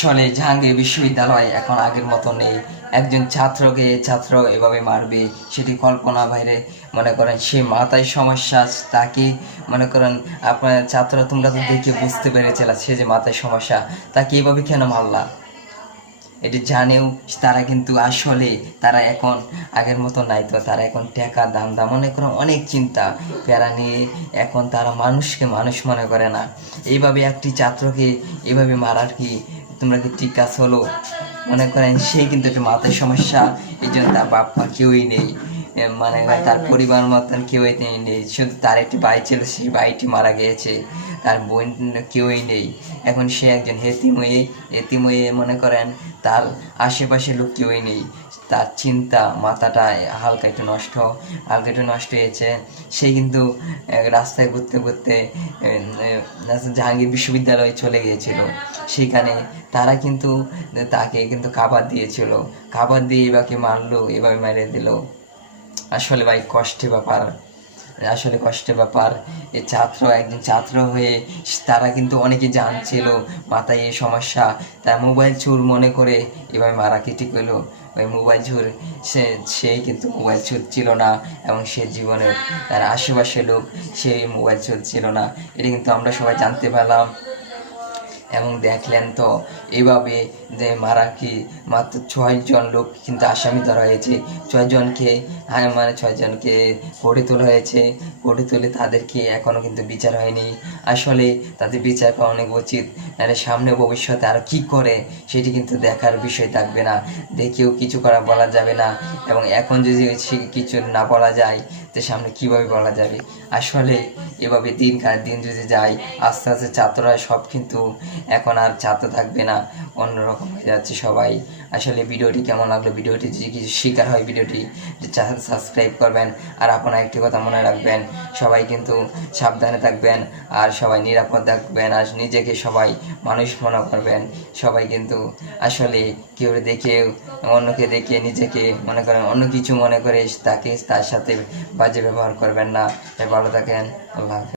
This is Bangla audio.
আসলে জাহাঙ্গীর বিশ্ববিদ্যালয় এখন আগের মতো নেই। একজন ছাত্র এভাবে মারবে, সেটি কল্পনা বাইরে। মনে করেন সে মাথায় সমস্যা, তাকে মনে করেন আপনার ছাত্ররা তোমরা তো দেখে বুঝতে পেরেছিলা সে যে মাথায় সমস্যা, তাকে এভাবে কেন মারলা? এটি জানেও তারা, কিন্তু আসলে তারা এখন আগের মতো নাই। তো তারা এখন টাকা দাম মনে করে অনেক চিন্তা প্যারা নিয়ে এখন তারা মানুষকে মানুষ মনে করে না। এইভাবে একটি ছাত্রকে এভাবে মারার কি তোমরা কি ঠিক কাজ হলো? মনে করেন সে কিন্তু একটু মাথায় সমস্যা, এই জন্য তার বাপ্পা কেউই নেই, মানে তার পরিবার মতন কেউই নেই, শুধু তার একটি ভাই ছিল, সেই ভাইটি মারা গিয়েছে, তার বোন কেউই নেই। এখন সে একজন এতিম হয়ে মনে করেন তার আশেপাশে লোক কেউই নেই। তার চিন্তা মাথাটা হালকা একটু নষ্ট হয়েছে। সে কিন্তু রাস্তায় ঘুরতে ঘুরতে জাহাঙ্গীর বিশ্ববিদ্যালয়ে চলে গিয়েছিল। সেখানে তারা কিন্তু তাকে কিন্তু খাবার দিয়েছিল, খাবার দিয়ে এভাবে মারলো, এভাবে মেরে দিল। আসলে ভাই কষ্টের ব্যাপার। একজন ছাত্র হয়ে তারা কিন্তু অনেকে জানছিল মাথায় এই সমস্যা, তার মোবাইল চোর মনে করে এভাবে মারাকেটি করলো। ওই মোবাইল চোর, সে কিন্তু মোবাইল চোর ছিল না, এবং সে জীবনের তার আশেপাশের লোক সে মোবাইল চোর ছিল না, এটা কিন্তু আমরা সবাই জানতে পারলাম। এবং দেখলেন তো এইভাবে যে মাত্র 6 জন লোক কিন্তু আসামি ধরা হয়েছে। 6 জনকে মানে 6 জনকে কোর্টে তোলা হয়েছে। কোর্টে তুলে তাদেরকে এখনও কিন্তু বিচার হয়নি। আসলে তাদের বিচার করা অনেক উচিত, নাহলে সামনে ভবিষ্যতে আর কি করে সেটি কিন্তু দেখার বিষয় থাকবে না, দেখেও কিছু করা বলা যাবে না। এবং এখন যদি কিছু না বলা যায়, তো সামনে কিভাবে বলা যাবে? আসলে এভাবে দিন যদি যায়, আস্তে আস্তে ছাত্ররা সব কিন্তু এখন আর ছাত্র থাকবে না, অন্যরকম হয়ে যাচ্ছে সবাই। আসলে ভিডিওটি কেমন লাগলো, ভিডিওটি যদি কিছু শিকার হয়, ভিডিওটি সাবস্ক্রাইব করবেন। আর আপনারা একটি কথা মনে রাখবেন, সবাই কিন্তু সাবধানে থাকবেন, আর সবাই নিরাপদ থাকবেন, আর নিজেকে সবাই মানুষ মনে করবেন। সবাই কিন্তু আসলে অন্যকে দেখে নিজেকে মনে করেন অন্য কিছু মনে করে তার সাথে বাজে ব্যবহার করবেন না। ভালো থাকেন, আল্লাহ হাফেজ।